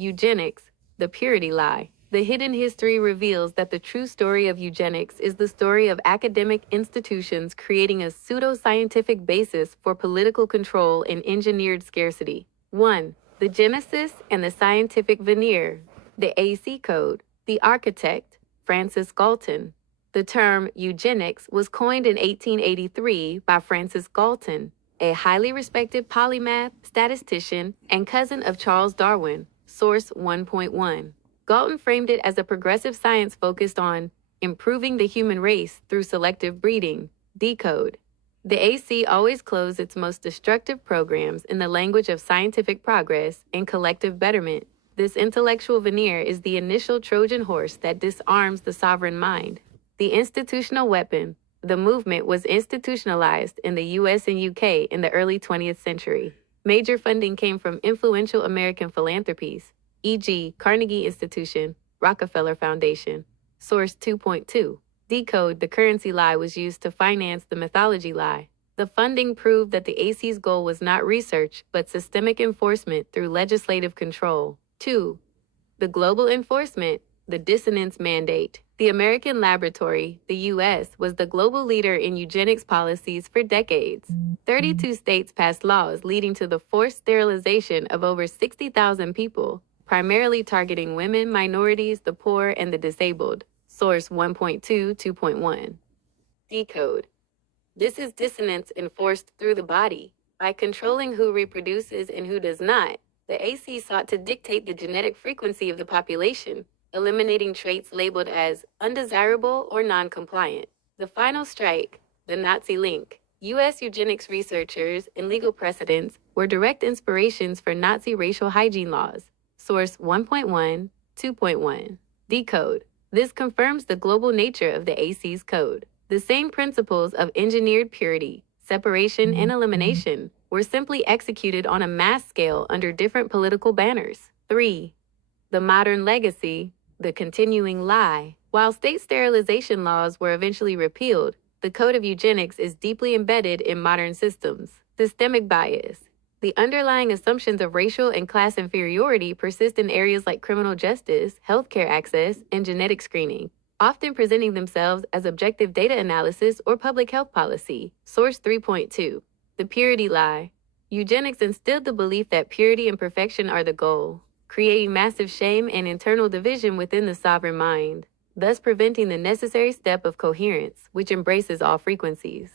Eugenics, the purity lie. The hidden history reveals that the true story of eugenics is the story of academic institutions creating a pseudo-scientific basis for political control and engineered scarcity. 1. The genesis and the scientific veneer. The AC Code. The architect, Francis Galton. The term eugenics was coined in 1883 by Francis Galton, a highly respected polymath, statistician, and cousin of Charles Darwin. Source 1.1. Galton framed it as a progressive science focused on improving the human race through selective breeding. Decode. The AC always closed its most destructive programs in the language of scientific progress and collective betterment. This intellectual veneer is the initial Trojan horse that disarms the sovereign mind. The institutional weapon. The movement was institutionalized in the US and UK in the early 20th century. Major funding came from influential American philanthropies, e.g., Carnegie Institution, Rockefeller Foundation. Source 2.2. Decode. The currency lie was used to finance the mythology lie. The funding proved that the AC's goal was not research, but systemic enforcement through legislative control. 2. The global enforcement. The dissonance mandate. The American laboratory, the U.S., was the global leader in eugenics policies for decades. 32 states passed laws leading to the forced sterilization of over 60,000 people, primarily targeting women, minorities, the poor, and the disabled. Source 1.2, 2.1. Decode. This is dissonance enforced through the body. By controlling who reproduces and who does not, the AC sought to dictate the genetic frequency of the population, eliminating traits labeled as undesirable or non-compliant. The final strike, the Nazi link. U.S. eugenics researchers and legal precedents were direct inspirations for Nazi racial hygiene laws. Source 1.1, 2.1. Decode. This confirms the global nature of the AC's code. The same principles of engineered purity, separation, and elimination were simply executed on a mass scale under different political banners. 3. The modern legacy, the continuing lie. While state sterilization laws were eventually repealed, the code of eugenics is deeply embedded in modern systems. Systemic bias. The underlying assumptions of racial and class inferiority persist in areas like criminal justice, healthcare access, and genetic screening, often presenting themselves as objective data analysis or public health policy. Source 3.2. The purity lie. Eugenics instilled the belief that purity and perfection are the goal, creating massive shame and internal division within the sovereign mind, thus preventing the necessary step of coherence, which embraces all frequencies.